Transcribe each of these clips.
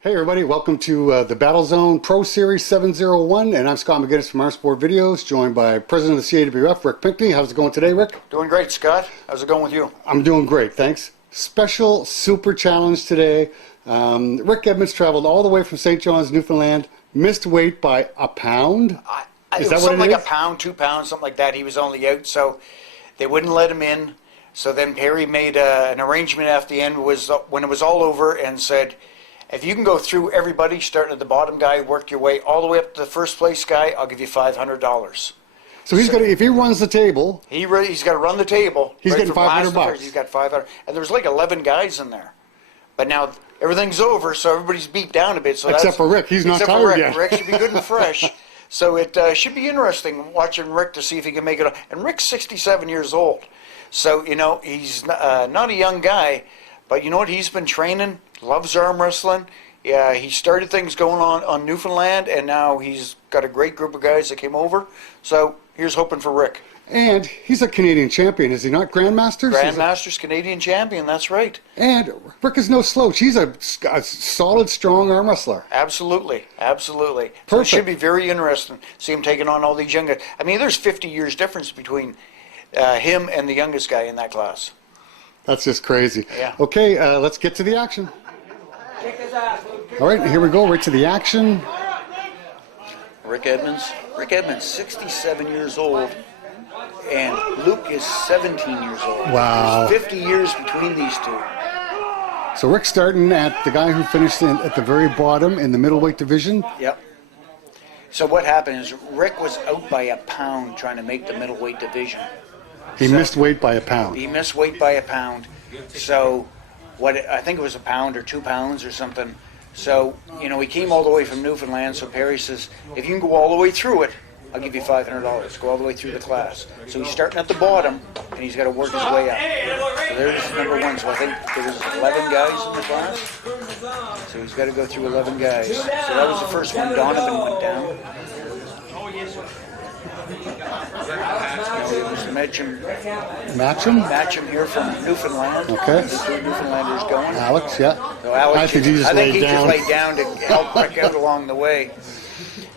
Hey everybody, welcome to the BattleZone Pro Series 701, and I'm Scott McGinnis from ArmsportVideos, joined by President of the CAWF, Rick Pinckney. How's it going today, Rick? Doing great, Scott. How's it going with you? I'm doing great, thanks. Special super challenge today. Rick Edmunds traveled all the way from St. John's, Newfoundland, missed weight by a pound. Is that something like a pound, 2 pounds, something like that. He was only out, so they wouldn't let him in. So then Perry made an arrangement at the end when it was all over and said, if you can go through everybody, starting at the bottom guy, work your way all the way up to the first place guy, I'll give you $500. So he's got if he runs the table, he's got to run the table. He's getting $500. He's got 500, and there was like 11 guys in there. But now everything's over, so everybody's beat down a bit. So except for Rick, he's not tired yet. Rick should be good and fresh. So it should be interesting watching Rick to see if he can make it. And Rick's 67 years old, so you know he's not a young guy. But you know what? He's been training, loves arm wrestling. Yeah, he started things going on Newfoundland, and now he's got a great group of guys that came over. So here's hoping for Rick. And he's a Canadian champion, is he not? Grandmasters? Grandmasters, Canadian champion, that's right. And Rick is no slouch. He's a solid, strong arm wrestler. Absolutely, absolutely. Perfect. So it should be very interesting. See him taking on all these young guys. I mean, there's 50 years difference between him and the youngest guy in that class. That's just crazy. Yeah. Okay, let's get to the action. All right, here we go, right to the action. Rick Edmunds, 67 years old, and Luke is 17 years old. Wow. There's 50 years between these two. So Rick's starting at the guy who finished at the very bottom in the middleweight division. Yep. So what happened is Rick was out by a pound trying to make the middleweight division. He missed weight by a pound. He missed weight by a pound. So I think it was a pound or 2 pounds or something. So, you know, he came all the way from Newfoundland, so Perry says, if you can go all the way through it, I'll give you $500. Go all the way through the class. So he's starting at the bottom, and he's got to work his way up. So there's number one. So I think there's 11 guys in the class. So he's got to go through 11 guys. So that was the first one. Donovan went down. Matcham here from Newfoundland. Okay. The two Newfoundlanders going. Alex, yeah. So Alex, I think he just laid down to help Rick out along the way.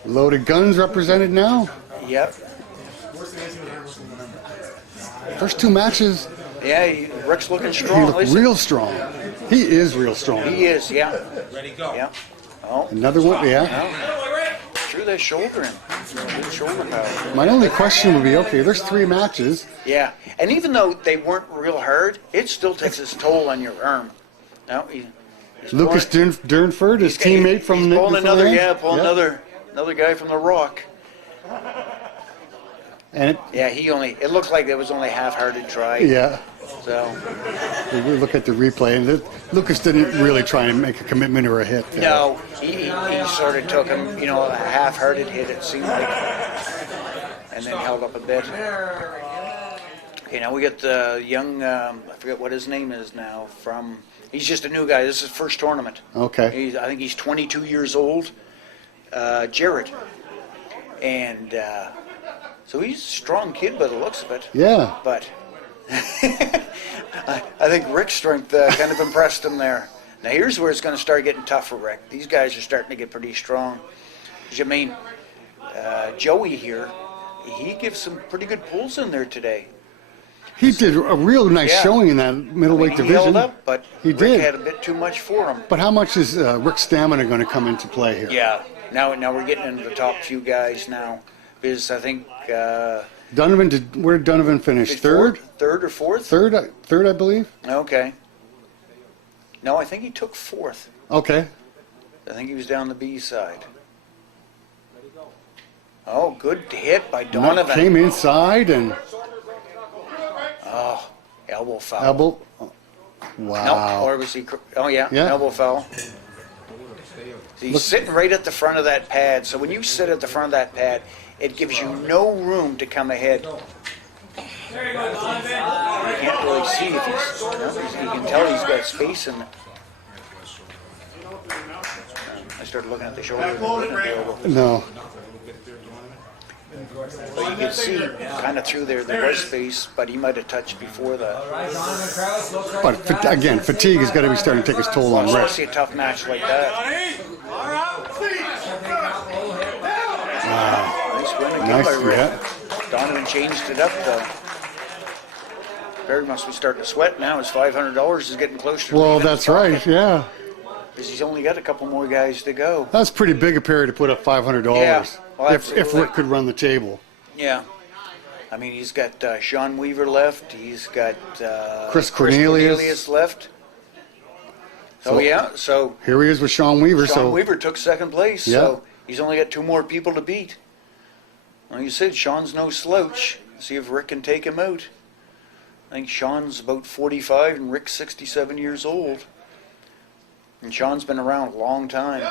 Loaded Guns represented now. Yep. First two matches. Yeah, Rick's looking strong. He looked real strong. He is real strong. He is, yeah. Ready, go. Yeah. Oh. Another one, yeah. No. Threw that shoulder in. Good shoulder power. My only question would be, okay, there's 3 matches. Yeah, and even though they weren't real hard, it still takes its toll on your arm. No, Lucas Durnford, his teammate from Newfoundland. Another guy from the Rock. And it looked like it was only half-hearted try. Yeah. So we look at the replay, and Lucas didn't really try and make a commitment or a hit. No, he sort of took him, you know, a half-hearted hit, it seemed like, and then held up a bit. Okay, now we got the young, I forget what his name is now, he's just a new guy. This is his first tournament. Okay. I think he's 22 years old, Jared. And so he's a strong kid by the looks of it. Yeah. But I think Rick's strength kind of impressed him there. Now here's where it's going to start getting tough for Rick. These guys are starting to get pretty strong. I mean, Joey here, he gives some pretty good pulls in there today. He did a real nice showing in that middleweight division. He held up, but Rick had a bit too much for him. But how much is Rick's stamina going to come into play here? Yeah. Now we're getting into the top few guys now. Because I think where did Donovan finish? Third? Third or fourth? Third, I believe. Okay. No, I think he took fourth. Okay. I think he was down the B side. Oh, good hit by Donovan. Came inside and... Oh, elbow foul. Elbow. Wow. No, or was he... Oh, yeah. Elbow foul. So he's sitting right at the front of that pad. So when you sit at the front of that pad, it gives you no room to come ahead. You can't really see if you can tell he's got space in it. I started looking at the shoulder. No. But you can see kind of through there was space, but he might have touched before that. But again, fatigue has got to be starting to take its toll on Rick. Especially a tough match like that. deal Nice, by Rick. yeah. Donovan changed it up, though. Barry must be starting to sweat now. His $500 is getting closer to Well, leaving that's his pocket, right, yeah. because he's only got a couple more guys to go. That's pretty big a pair to put up $500 Yeah, well, if absolutely. Rick could run the table. Yeah. I mean, he's got Sean Weaver left. He's got Chris Cornelius left. So- So Here he is with Sean Weaver. Sean Weaver took second place. Yeah. So he's only got 2 more people to beat. Like you said, Sean's no slouch. See if Rick can take him out. I think Sean's about 45 and Rick's 67 years old. And Sean's been around a long time.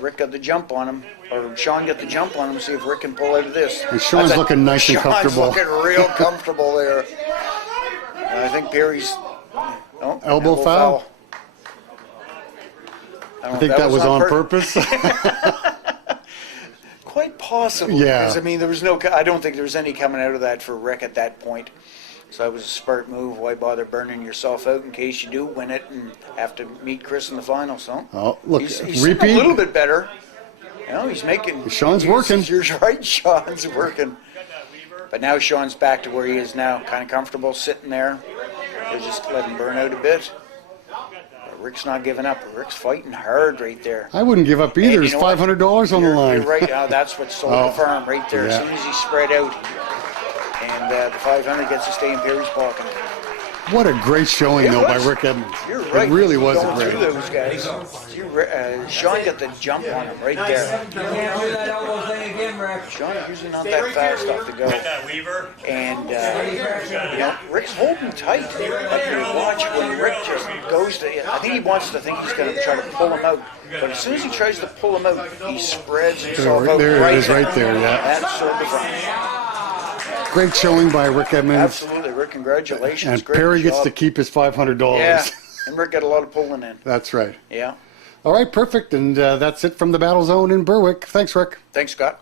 Rick got the jump on him, or Sean got the jump on him. See if Rick can pull out of this. And Sean's looking nice and comfortable. Sean's looking real comfortable there. And I think Perry's Elbow foul? I think that was on purpose. Quite possibly. Yeah. Because, I mean, there was no. I don't think there was any coming out of that for Rick at that point. So that was a smart move. Why bother burning yourself out in case you do win it and have to meet Chris in the final? So Look, he's sitting repeat. a little bit better. You know, he's making. Sean's working. You're right, Sean's working. But now Sean's back to where he is now, kind of comfortable sitting there. They just let him burn out a bit. But Rick's not giving up. Rick's fighting hard right there. I wouldn't give up either. And There's you know what? $500 on the line. You're right. That's what sold the farm right there. Yeah. As soon as he spread out, and the 500 gets to stay in Perry's pocket. What a great showing, It though, by was. Rick Edmunds. You're right. It really was a Going great. through those guys. Sean got the jump on him right there. Sean usually not that fast off the go. And Rick's holding tight. Like you watch when Rick just goes to. I think he wants to think he's going to try to pull him out. But as soon as he tries to pull him out, he spreads himself out. There right it is, there. right there. Yeah. That's sort of fun. Great showing by Rick Edmunds. Absolutely, Rick. Congratulations. And Great Perry gets job. to keep his $500. Yeah, and Rick got a lot of pulling in. That's right. Yeah. All right, perfect. And that's it from the Battle Zone in Berwick. Thanks, Rick. Thanks, Scott.